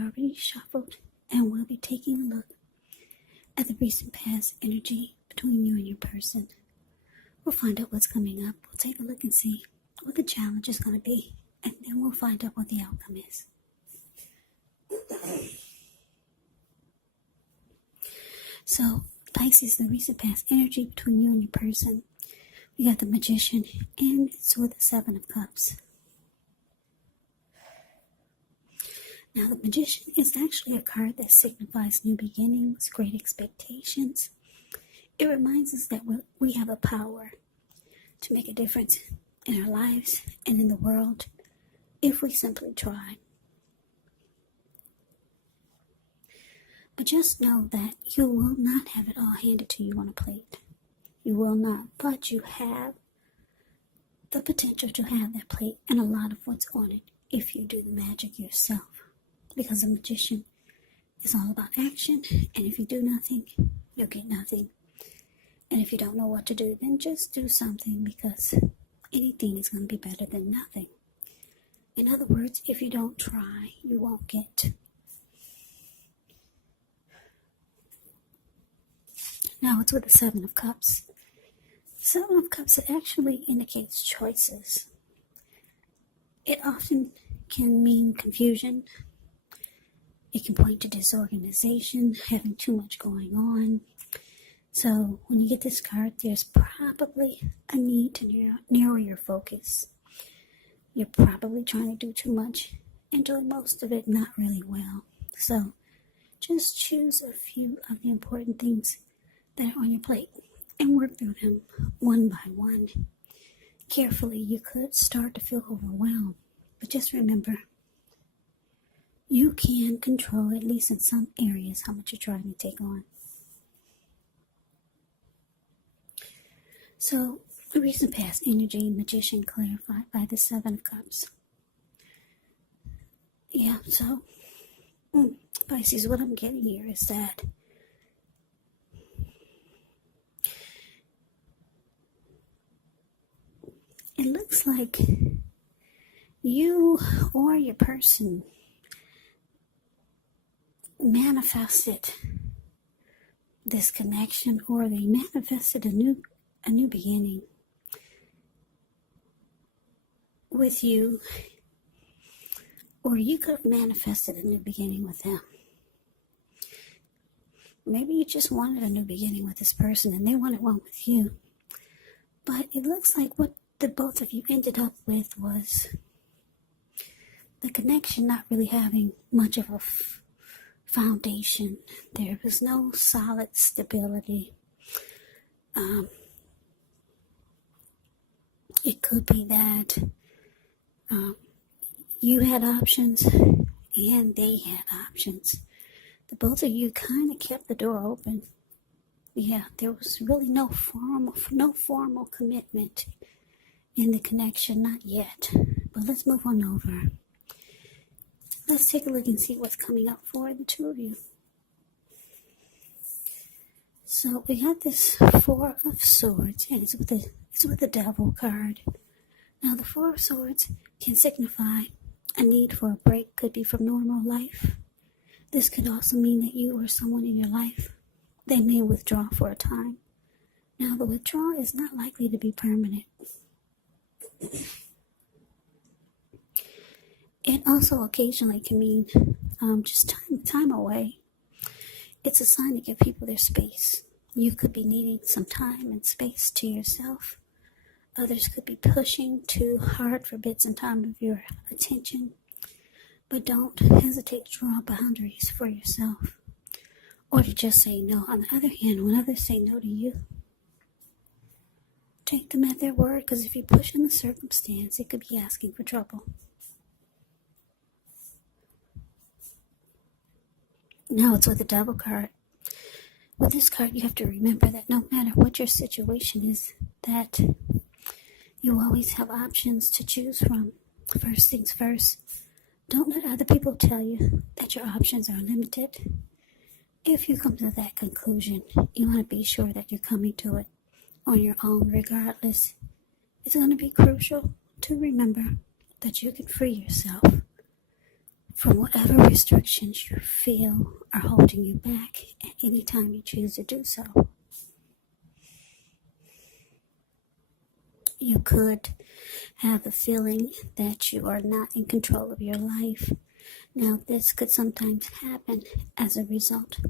already shuffled, and we'll be taking a look at the recent past energy between you and your person. We'll find out what's coming up. We'll take a look and see what the challenge is going to be, and then we'll find out what the outcome is. So, Pisces, the recent past energy between you and your person. We got the Magician, and it's with the Seven of Cups. Now, the Magician is actually a card that signifies new beginnings, great expectations. It reminds us that we have a power to make a difference in our lives and in the world if we simply try. But just know that you will not have it all handed to you on a plate. You will not, but you have the potential to have that plate and a lot of what's on it if you do the magic yourself. Because the Magician is all about action, and if you do nothing, you'll get nothing. And if you don't know what to do, then just do something, because anything is going to be better than nothing. In other words, if you don't try, you won't get. Now it's with the Seven of Cups. Seven of Cups, it actually indicates choices. It often can mean confusion. It can point to disorganization, having too much going on. So when you get this card, there's probably a need to narrow your focus. You're probably trying to do too much and doing most of it not really well. So just choose a few of the important things that are on your plate and work through them one by one. Carefully, you could start to feel overwhelmed, but just remember, you can control, at least in some areas, how much you're trying to take on. So, the recent past energy, Magician clarified by the Seven of Cups. Yeah, so, Pisces, what I'm getting here is that it looks like you or your person manifested this connection, or they manifested a new beginning with you, or you could have manifested a new beginning with them. Maybe you just wanted a new beginning with this person and they wanted one with you. But it looks like what the both of you ended up with was the connection not really having much of a foundation. There was no solid stability. It could be that you had options and they had options. The both of you kind of kept the door open. Yeah, there was really no formal commitment in the connection, not yet. But let's move on over. Let's take a look and see what's coming up for the two of you. So we got this Four of Swords, and it's with the Devil card. Now the Four of Swords can signify a need for a break, could be from normal life. This could also mean that you or someone in your life, they may withdraw for a time. Now the withdrawal is not likely to be permanent. It also occasionally can mean just time away. It's a sign to give people their space. You could be needing some time and space to yourself. Others could be pushing too hard for bits and time of your attention. But don't hesitate to draw boundaries for yourself, or to just say no. On the other hand, when others say no to you, take them at their word, because if you push in the circumstance, it could be asking for trouble. Now it's with the Devil card. With this card, you have to remember that no matter what your situation is, that you always have options to choose from. First things first, don't let other people tell you that your options are limited. If you come to that conclusion, you want to be sure that you're coming to it on your own regardless. It's going to be crucial to remember that you can free yourself from whatever restrictions you feel are holding you back at any time you choose to do so. You could have the feeling that you are not in control of your life. Now, this could sometimes happen as a result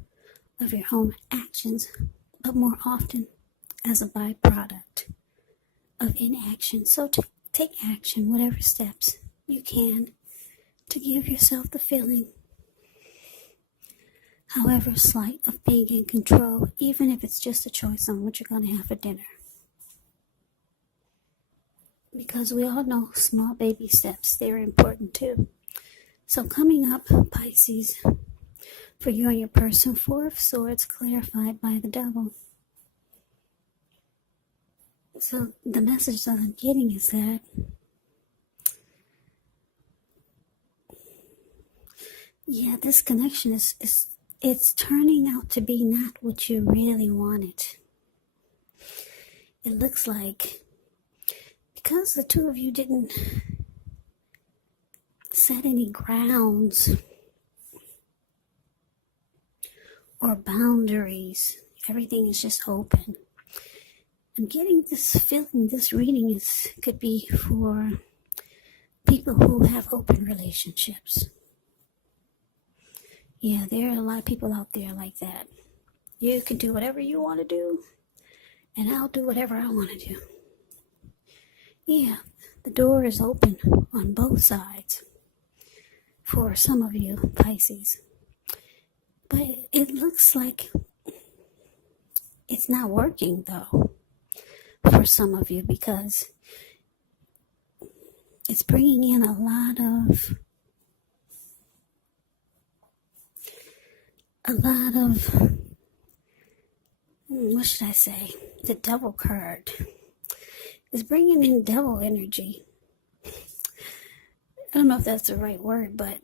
of your own actions, but more often as a byproduct of inaction. So take action, whatever steps you can, to give yourself the feeling, however slight, of being in control, even if it's just a choice on what you're going to have for dinner. Because we all know small baby steps, they're important too. So coming up, Pisces, for you and your person, Four of Swords clarified by the Devil. So the message that I'm getting is that this connection it's turning out to be not what you really wanted. It looks like because the two of you didn't set any grounds or boundaries, everything is just open. I'm getting this feeling, this reading could be for people who have open relationships. Yeah, there are a lot of people out there like that. You can do whatever you want to do, and I'll do whatever I want to do. Yeah, the door is open on both sides for some of you, Pisces. But it looks like it's not working, though, for some of you, because it's bringing in a lot of what should I say? The Devil card is bringing in devil energy. I don't know if that's the right word, but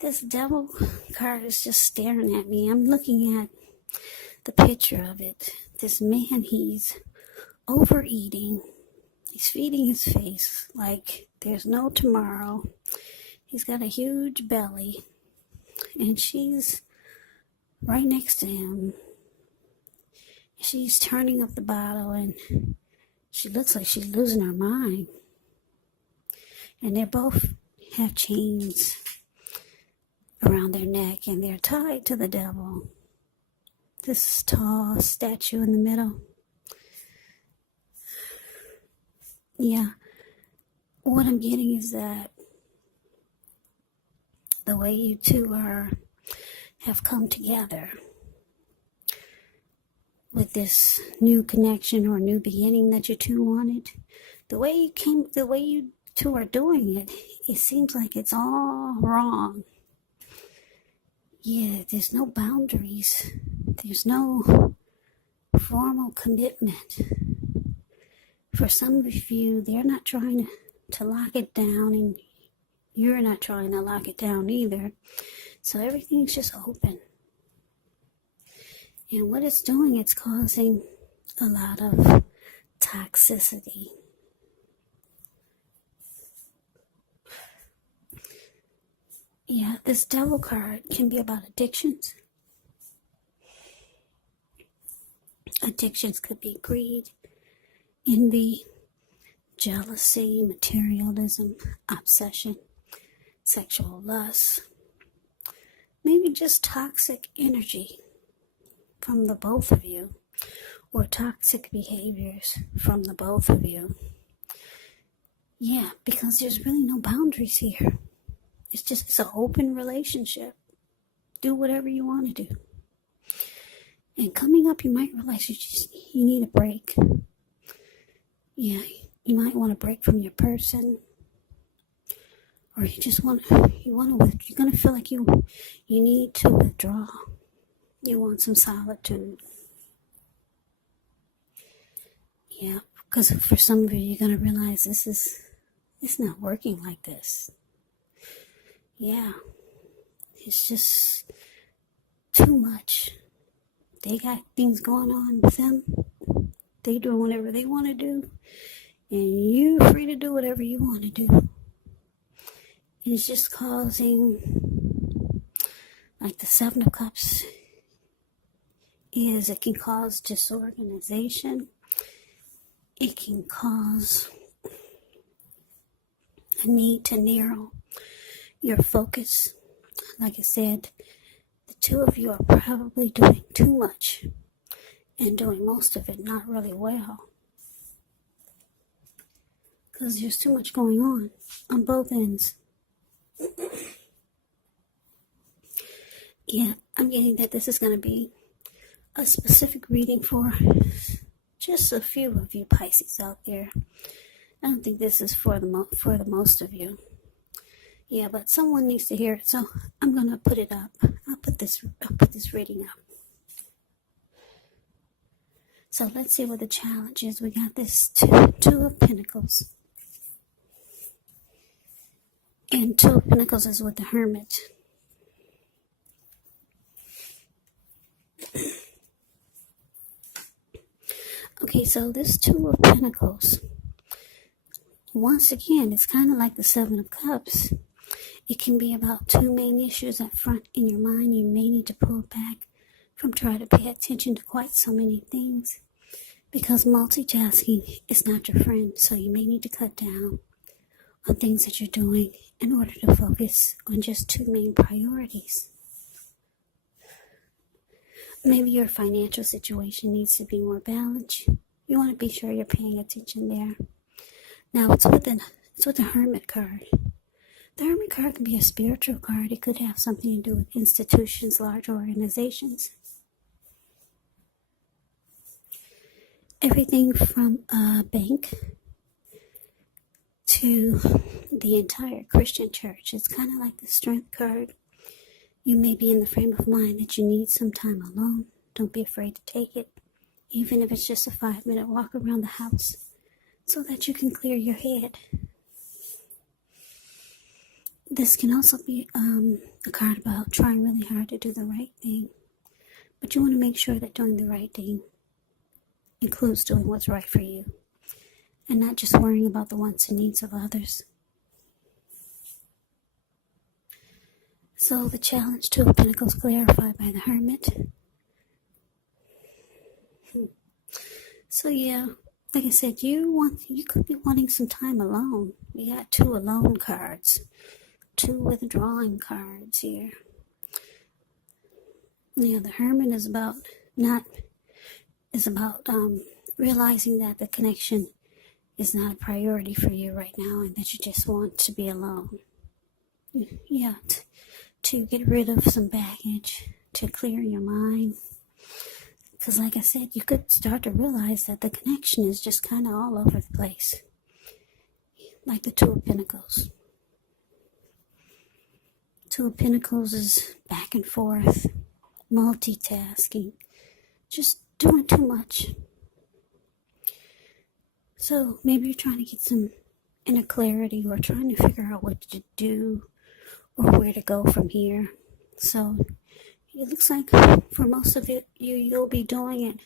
this Devil card is just staring at me. I'm looking at the picture of it. This man, he's overeating. He's feeding his face like there's no tomorrow. He's got a huge belly, and she's right next to him. She's turning up the bottle, and she looks like she's losing her mind. And they both have chains around their neck, and they're tied to the Devil. This tall statue in the middle. Yeah, what I'm getting is that the way you two have come together with this new connection or new beginning that you two wanted, the way you two are doing it, it seems like it's all wrong. Yeah, there's no boundaries. There's no formal commitment. For some of you, they're not trying to lock it down, and you're not trying to lock it down either. So everything's just open. And what it's doing, it's causing a lot of toxicity. Yeah, this Devil card can be about addictions. Addictions could be greed, envy, jealousy, materialism, obsession, sexual lust, maybe just toxic energy from the both of you, or toxic behaviors from the both of you. Yeah, because there's really no boundaries here. It's an open relationship. Do whatever you want to do. And coming up, you might realize you need a break. Yeah, you might want to break from your person, or you're going to feel like you need to withdraw. You want some solitude. Yeah, because for some of you, you're going to realize it's not working like this. Yeah, it's just too much. They got things going on with them. They doing whatever they want to do, and you're free to do whatever you want to do. It's just causing, like the Seven of Cups it can cause disorganization. It can cause a need to narrow your focus. Like I said, the two of you are probably doing too much and doing most of it not really well, because there's too much going on both ends. Yeah, I'm getting that this is going to be a specific reading for just a few of you Pisces out there. I don't think this is for the most of you. Yeah, but someone needs to hear it, so I'm going to put it up. I'll put this reading up. So let's see what the challenge is. We got this Two of Pentacles. And Two of Pentacles is with the Hermit. Okay, so this Two of Pentacles, once again, it's kind of like the Seven of Cups. It can be about two main issues up front in your mind. You may need to pull back from trying to pay attention to quite so many things, because multitasking is not your friend. So you may need to cut down on things that you're doing in order to focus on just two main priorities. Maybe your financial situation needs to be more balanced. You want to be sure you're paying attention there. Now it's with the Hermit card. The Hermit card can be a spiritual card. It could have something to do with institutions, large organizations. Everything from a bank to the entire Christian church. It's kind of like the Strength card. You may be in the frame of mind that you need some time alone. Don't be afraid to take it, even if it's just a 5-minute walk around the house, so that you can clear your head. This can also be a card about trying really hard to do the right thing, but you want to make sure that doing the right thing includes doing what's right for you, and not just worrying about the wants and needs of others. So the challenge, Two of Pentacles, clarified by the Hermit. So yeah, like I said, you could be wanting some time alone. We got two alone cards, two withdrawing cards here. Yeah, the Hermit is about realizing that the connection is not a priority for you right now, and that you just want to be alone. Yeah, to get rid of some baggage, to clear your mind. Because like I said, you could start to realize that the connection is just kind of all over the place. Like the Two of Pentacles. Two of Pentacles is back and forth, multitasking, just doing too much. So maybe you're trying to get some inner clarity, or trying to figure out what to do or where to go from here. So it looks like for most of it, you'll be doing it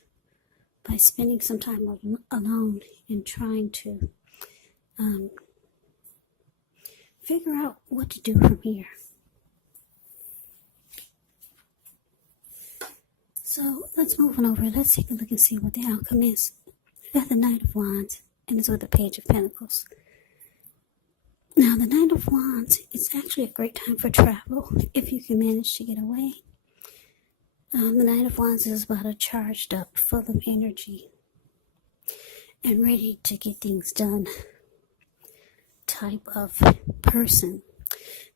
by spending some time alone and trying to figure out what to do from here. So let's move on over. Let's take a look and see what the outcome is. We got the Knight of Wands, and it's with the Page of Pentacles. Now, the Knight of Wands, it's actually a great time for travel if you can manage to get away. The Knight of Wands is about a charged up, full of energy, and ready to get things done type of person.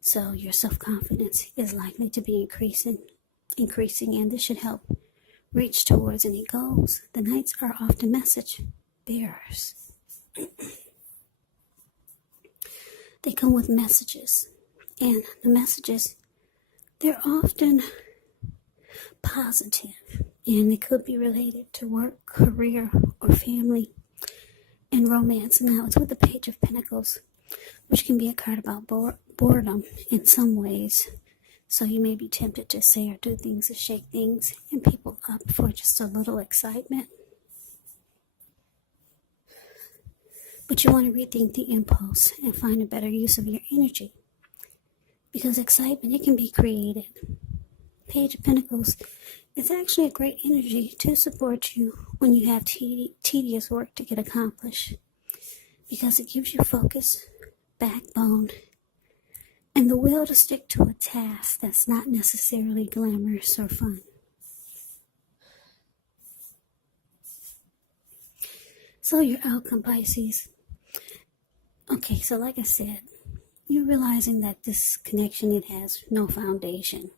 So your self-confidence is likely to be increasing, and this should help reach towards any goals. The Knights are often message bearers. They come with messages, and the messages, they're often positive, and they could be related to work, career, or family, and romance. Now, it's with the Page of Pentacles, which can be a card about boredom in some ways. So you may be tempted to say or do things to shake things and people up for just a little excitement. But you want to rethink the impulse and find a better use of your energy. because excitement, it can be created. Page of Pentacles, it's actually a great energy to support you when you have tedious work to get accomplished, because it gives you focus, backbone, and the will to stick to a task that's not necessarily glamorous or fun. So your outcome, Pisces. Okay, so like I said, you're realizing that this connection, it has no foundation.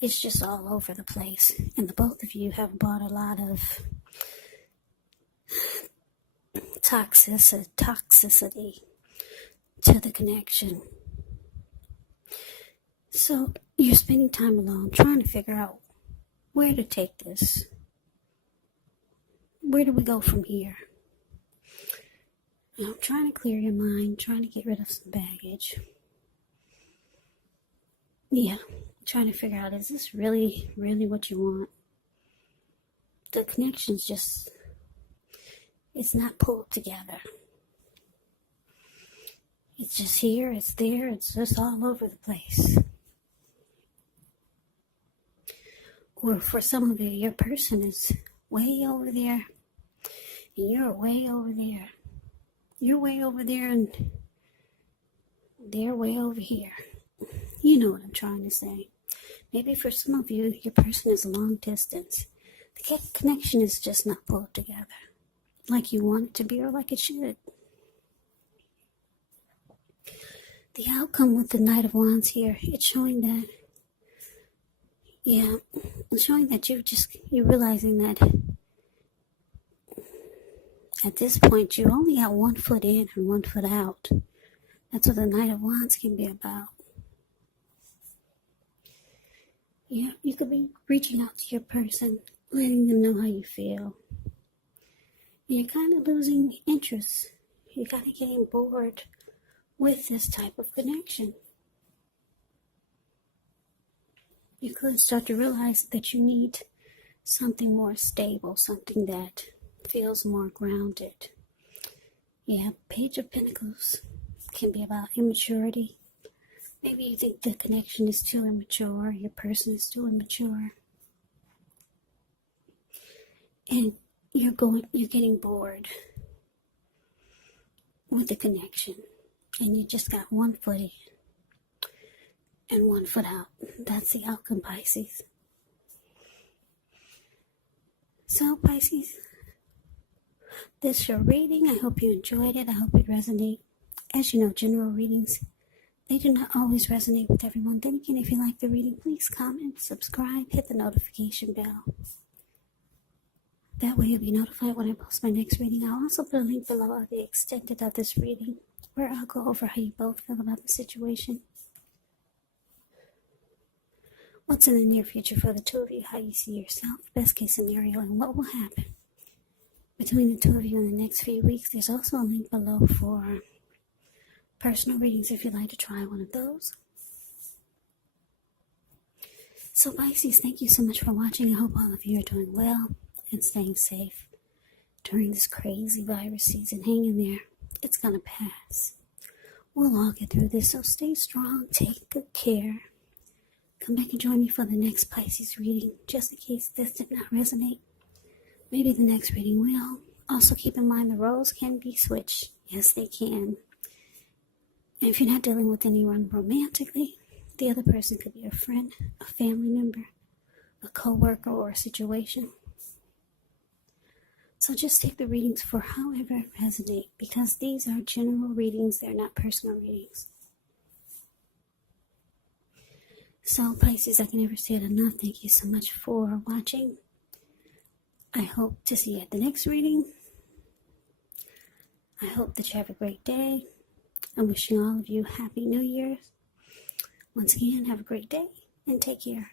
It's just all over the place. And the both of you have brought a lot of toxicity to the connection. So you're spending time alone, trying to figure out where to take this. Where do we go from here? I'm trying to clear your mind, trying to get rid of some baggage. Yeah, trying to figure out, is this really what you want? The connection's just, it's not pulled together. It's just here, it's there, it's just all over the place. Or for some of you, your person is way over there, and you're way over there. You're way over there, and they're way over here. You know what I'm trying to say. Maybe for some of you, your person is long distance. The connection is just not pulled together like you want it to be or like it should. The outcome with the Knight of Wands here, it's showing that, it's showing that you're realizing that at this point, you only got 1 foot in and 1 foot out. That's what the Knight of Wands can be about. Yeah, you could be reaching out to your person, letting them know how you feel. And you're kind of losing interest. You're kind of getting bored with this type of connection. You could start to realize that you need something more stable, something that feels more grounded. Yeah, Page of Pentacles can be about immaturity. Maybe you think the connection is too immature, your person is too immature. And you're getting bored with the connection. And you just got 1 foot in and 1 foot out. That's the outcome, Pisces. So, Pisces, this is your reading. I hope you enjoyed it. I hope it resonated. As you know, general readings, they do not always resonate with everyone. Then again, if you like the reading, please comment, subscribe, hit the notification bell. That way you'll be notified when I post my next reading. I'll also put a link below of the extended of this reading, where I'll go over how you both feel about the situation. What's in the near future for the two of you, how you see yourself, best case scenario, and what will happen between the two of you in the next few weeks. There's also a link below for personal readings if you'd like to try one of those. So Pisces, thank you so much for watching. I hope all of you are doing well and staying safe during this crazy virus season. Hang in there. It's going to pass. We'll all get through this, so stay strong, take good care. Come back and join me for the next Pisces reading, just in case this did not resonate. Maybe the next reading will. Also keep in mind the roles can be switched. Yes, they can. And if you're not dealing with anyone romantically, the other person could be a friend, a family member, a co-worker, or a situation. So just take the readings for however resonate, because these are general readings, they're not personal readings. So Pisces, I can never say it enough. Thank you so much for watching. I hope to see you at the next reading. I hope that you have a great day. I'm wishing all of you Happy New Year's. Once again, have a great day and take care.